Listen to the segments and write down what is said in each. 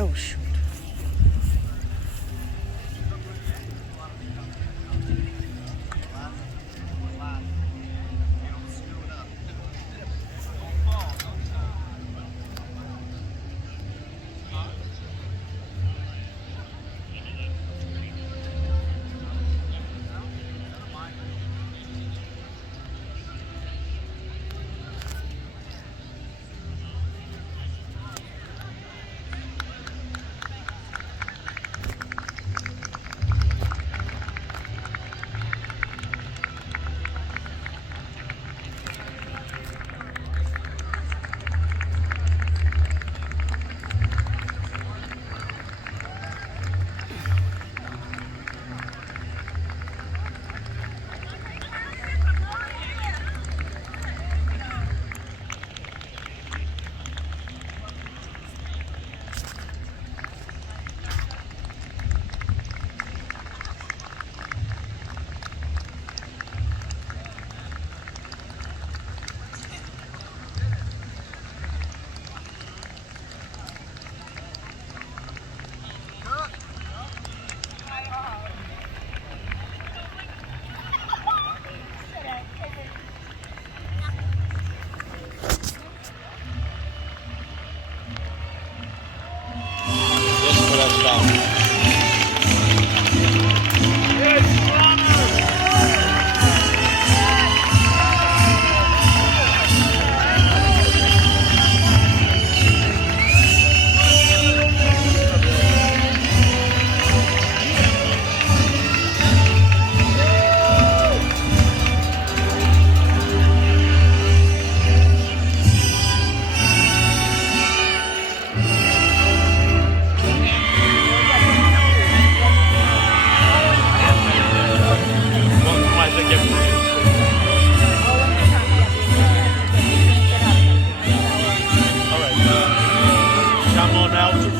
Oh, shoot.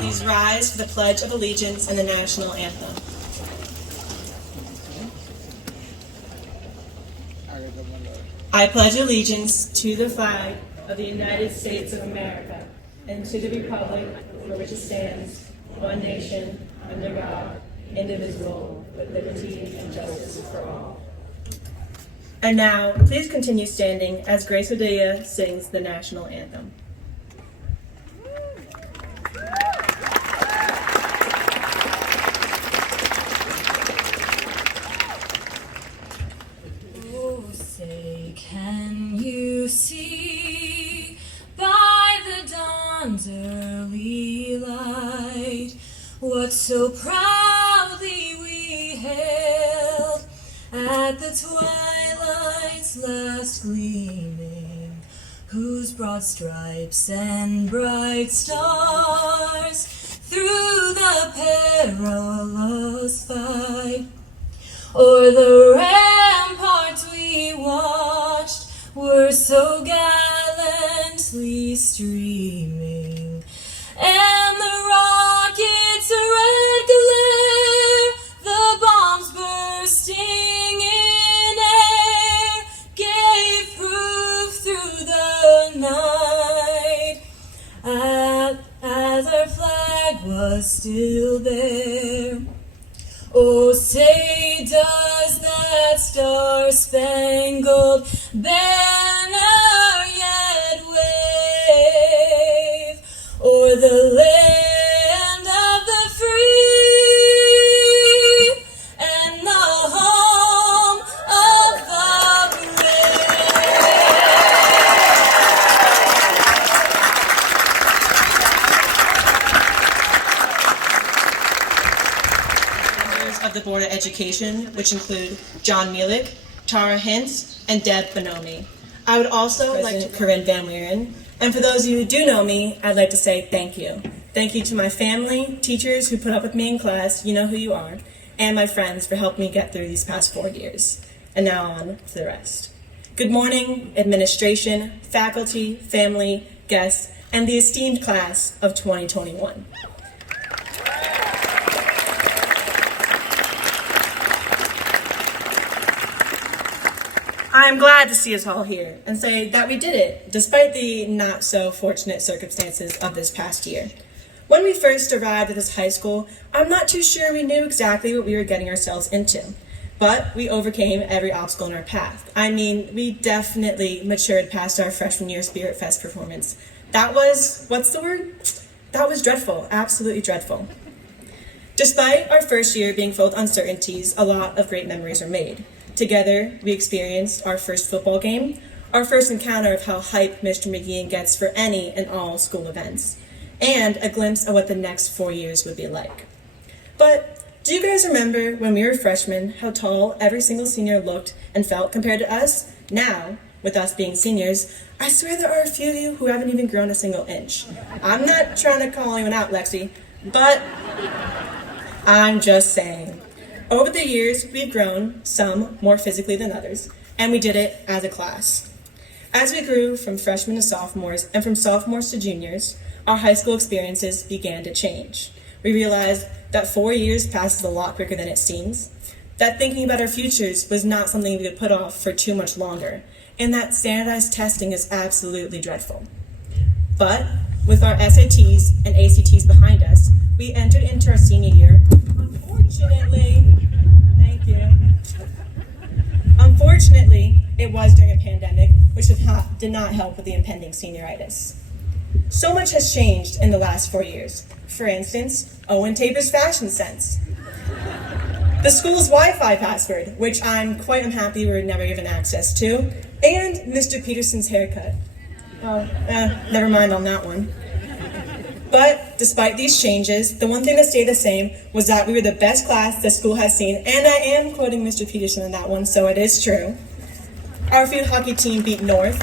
Please rise for the Pledge of Allegiance and the National Anthem. I pledge allegiance to the flag of the United States of America and to the republic for which it stands, one nation, under God, indivisible, with liberty and justice for all. And now, please continue standing as Grace Odeya sings the National Anthem. Can you see by the dawn's early light what so proudly we hailed at the twilight's last gleaming, whose broad stripes and bright stars through the perilous fight o'er the ramparts we watched were so gallantly streaming, and the rockets' red glare, the bombs bursting in air, gave proof through the night as our flag was still there. Oh, say does that star-spangled banner yet wave o'er the land of the free and the home of the Of the Board of Education, which include John Mielik, Tara Hintz, and Deb Bonomi. I would also like to Corinne Van Leeren. And for those of you who do know me, I'd like to say thank you. Thank you to my family, teachers who put up with me in class, you know who you are, and my friends for helping me get through these past 4 years. And now on to the rest. Good morning, administration, faculty, family, guests, and the esteemed class of 2021. I'm glad to see us all here and say that we did it, despite the not so fortunate circumstances of this past year. When we first arrived at this high school, I'm not too sure we knew exactly what we were getting ourselves into. But we overcame every obstacle in our path. I mean, we definitely matured past our freshman year Spirit Fest performance. That was, what's the word? That was dreadful, absolutely dreadful. Despite our first year being filled with uncertainties, a lot of great memories were made. Together, we experienced our first football game, our first encounter of how hyped Mr. McGeehan gets for any and all school events, and a glimpse of what the next 4 years would be like. But do you guys remember when we were freshmen how tall every single senior looked and felt compared to us? Now, with us being seniors, I swear there are a few of you who haven't even grown a single inch. I'm not trying to call anyone out, Lexi, but I'm just saying. Over the years, we've grown, some more physically than others, and we did it as a class. As we grew from freshmen to sophomores and from sophomores to juniors, our high school experiences began to change. We realized that 4 years passes a lot quicker than it seems, that thinking about our futures was not something we could put off for too much longer, and that standardized testing is absolutely dreadful. But with our SATs and ACTs behind us, we entered into our senior year. Unfortunately, it was during a pandemic, which did not help with the impending senioritis. So much has changed in the last 4 years. For instance, Owen Tabor's fashion sense. The school's Wi-Fi password, which I'm quite unhappy we were never given access to, and Mr. Peterson's haircut. Never mind on that one. But despite these changes, the one thing that stayed the same was that we were the best class the school has seen, and I am quoting Mr. Peterson on that one, so it is true. Our field hockey team beat North.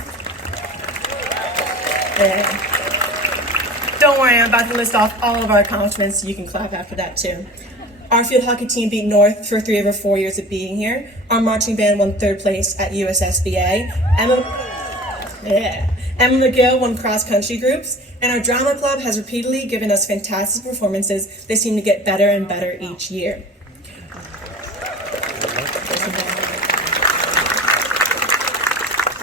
Yeah. Don't worry, I'm about to list off all of our accomplishments. You can clap after that too. Our field hockey team beat North for 3 of our 4 years of being here. Our marching band won 3rd place at USSBA. Emma McGill won cross-country groups, and our drama club has repeatedly given us fantastic performances. They seem to get better and better each year.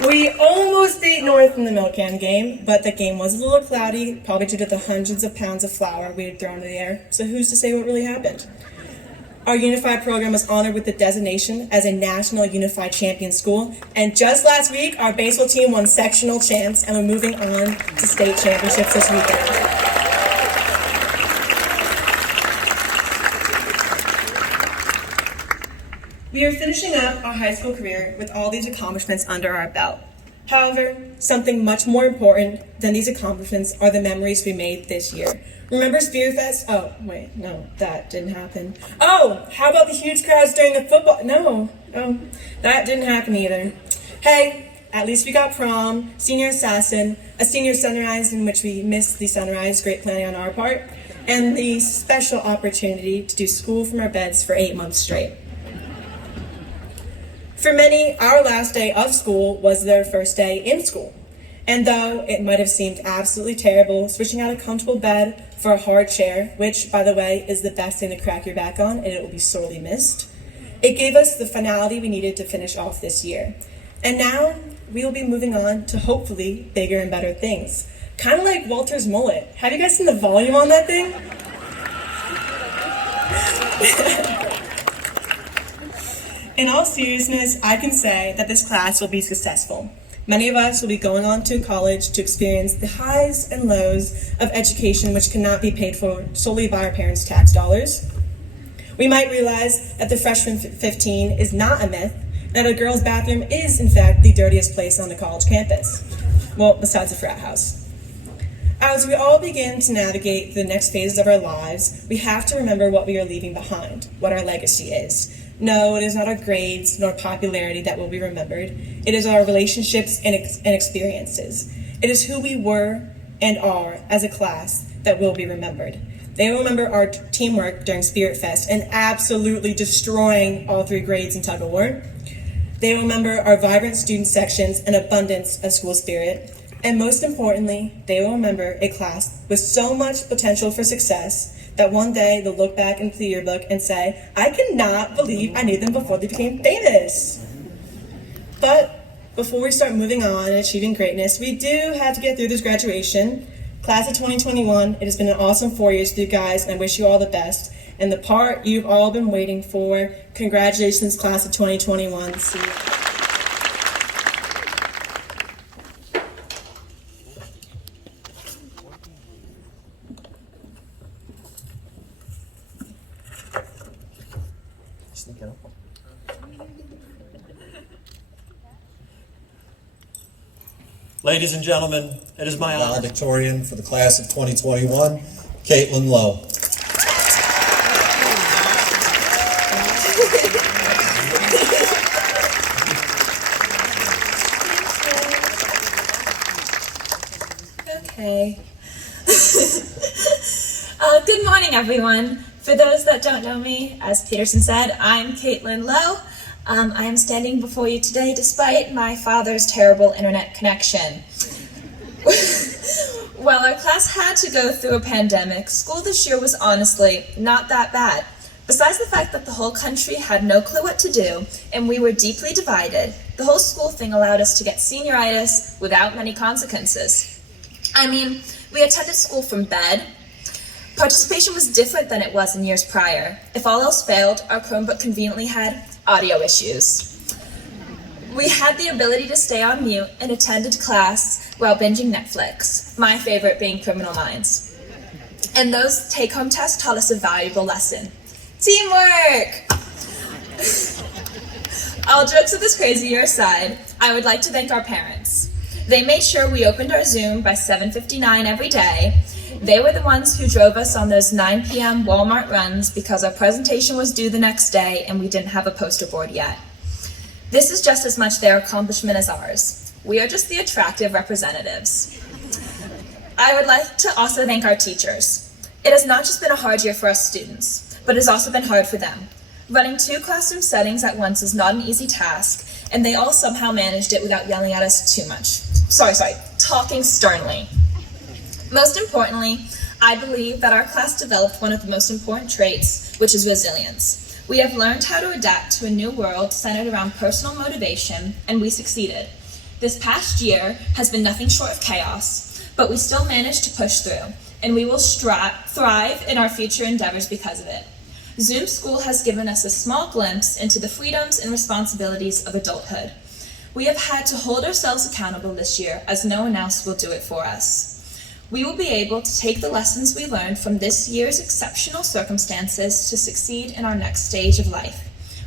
We almost beat North in the milk can game, but the game was a little cloudy, probably due to the hundreds of pounds of flour we had thrown in the air, so who's to say what really happened? Our Unified program was honored with the designation as a National Unified Champion School, and just last week, our baseball team won sectional champs, and we're moving on to state championships this weekend. We are finishing up our high school career with all these accomplishments under our belt. However, something much more important than these accomplishments are the memories we made this year. Remember Spirit Fest? Oh, wait, no, that didn't happen. Oh, how about the huge crowds during the football? No, that didn't happen either. Hey, at least we got prom, senior assassin, a senior sunrise in which we missed the sunrise, great planning on our part, and the special opportunity to do school from our beds for 8 months straight. For many, our last day of school was their first day in school. And though it might have seemed absolutely terrible, switching out a comfortable bed for a hard chair, which, by the way, is the best thing to crack your back on, and it will be sorely missed, it gave us the finality we needed to finish off this year. And now, we will be moving on to hopefully bigger and better things. Kind of like Walter's mullet. Have you guys seen the volume on that thing? In all seriousness, I can say that this class will be successful. Many of us will be going on to college to experience the highs and lows of education which cannot be paid for solely by our parents' tax dollars. We might realize that the freshman 15 is not a myth, and that a girl's bathroom is, in fact, the dirtiest place on the college campus. Well, besides a frat house. As we all begin to navigate the next phases of our lives, we have to remember what we are leaving behind, what our legacy is. No, it is not our grades nor popularity that will be remembered. It is our relationships and experiences. It is who we were and are as a class that will be remembered. They will remember our teamwork during Spirit Fest and absolutely destroying all 3 grades in tug of war. They will remember our vibrant student sections and abundance of school spirit. And most importantly, they will remember a class with so much potential for success that one day they'll look back into the yearbook and say, I cannot believe I knew them before they became famous. But before we start moving on and achieving greatness, we do have to get through this graduation. Class of 2021, it has been an awesome 4 years with you guys, and I wish you all the best. And the part you've all been waiting for, congratulations, Class of 2021. See you. Ladies and gentlemen, it is my honor. Valedictorian for the class of 2021, Caitlin Lowe. Okay. Good morning, everyone. For those that don't know me, as Peterson said, I'm Caitlin Lowe. I am standing before you today despite my father's terrible internet connection. While our class had to go through a pandemic, school this year was honestly not that bad. Besides the fact that the whole country had no clue what to do and we were deeply divided, the whole school thing allowed us to get senioritis without many consequences. I mean, we attended school from bed. Participation was different than it was in years prior. If all else failed, our Chromebook conveniently had audio issues. We had the ability to stay on mute and attended class while binging Netflix, my favorite being Criminal Minds. And those take-home tests taught us a valuable lesson. Teamwork! All jokes of this crazy year aside, I would like to thank our parents. They made sure we opened our Zoom by 7:59 every day. They were the ones who drove us on those 9 p.m. Walmart runs because our presentation was due the next day and we didn't have a poster board yet. This is just as much their accomplishment as ours. We are just the attractive representatives. I would like to also thank our teachers. It has not just been a hard year for us students, but it has also been hard for them. Running 2 classroom settings at once is not an easy task, and they all somehow managed it without yelling at us too much. Talking sternly. Most importantly, I believe that our class developed one of the most important traits, which is resilience. We have learned how to adapt to a new world centered around personal motivation, and we succeeded. This past year has been nothing short of chaos, but we still managed to push through, and we will thrive in our future endeavors because of it. Zoom School has given us a small glimpse into the freedoms and responsibilities of adulthood. We have had to hold ourselves accountable this year, as no one else will do it for us. We will be able to take the lessons we learned from this year's exceptional circumstances to succeed in our next stage of life.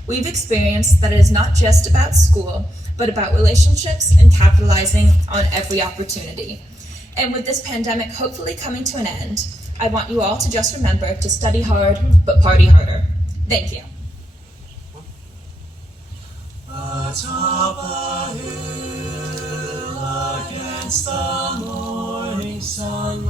We've experienced that it is not just about school, but about relationships and capitalizing on every opportunity. And with this pandemic hopefully coming to an end, I want you all to just remember to study hard, but party harder. Thank you. Atop a hill against the morning sunlight,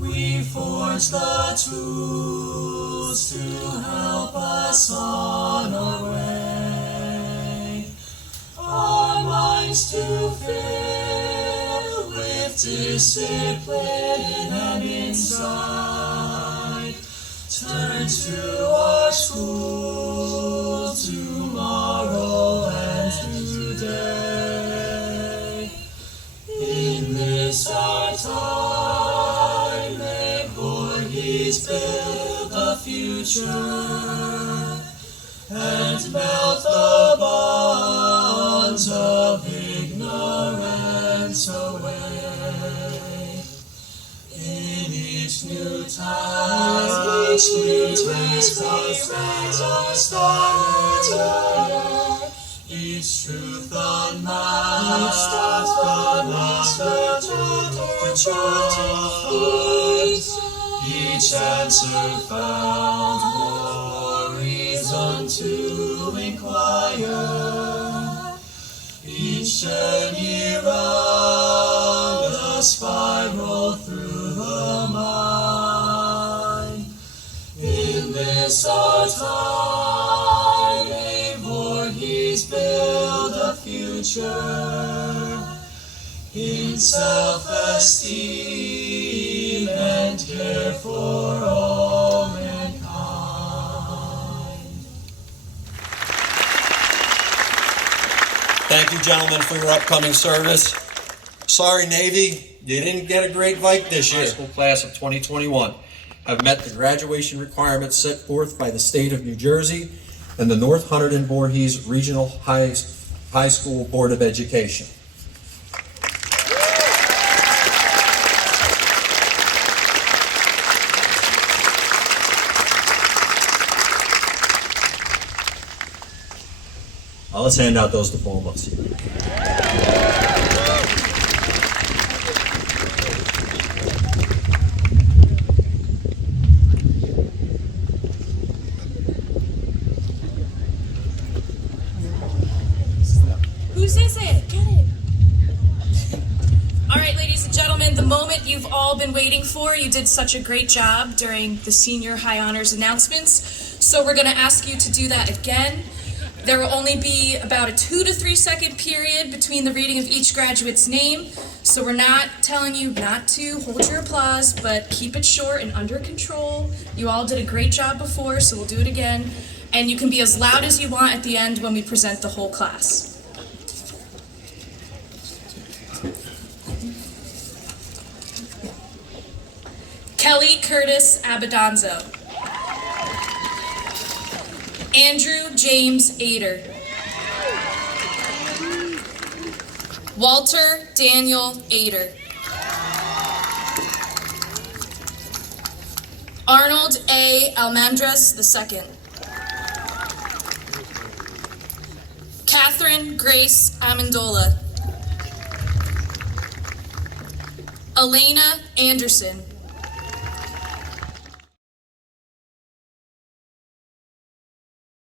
we forge the tools to help us on our way. Our minds to fill with discipline and insight. Turn to our school tomorrow and today. In this our time, may Voorhees build a future and melt the bonds of ignorance away. In each new time, each new taste our starter, each truth unmasked, another each answer found, more reason to inquire. Each journey round a spiral through the mind. In this our time, may Voorhees build a future in self-esteem and care for all mankind. Thank you, gentlemen, for your upcoming service. Sorry, Navy, you didn't get a great Vike this year. High school class of 2021 have met the graduation requirements set forth by the state of New Jersey and the North Hunterdon Voorhees Regional High School Board of Education. Let's hand out those diplomas. Whose is it? Get it. All right, ladies and gentlemen, the moment you've all been waiting for. You did such a great job during the senior high honors announcements. So we're going to ask you to do that again. There will only be about a 2 to 3 second period between the reading of each graduate's name. So we're not telling you not to hold your applause, but keep it short and under control. You all did a great job before, so we'll do it again. And you can be as loud as you want at the end when we present the whole class. Kelly Curtis Abadanzo. Andrew James Ader. Walter Daniel Ader. Arnold A. Almendras II. Catherine Grace Amendola. Elena Anderson.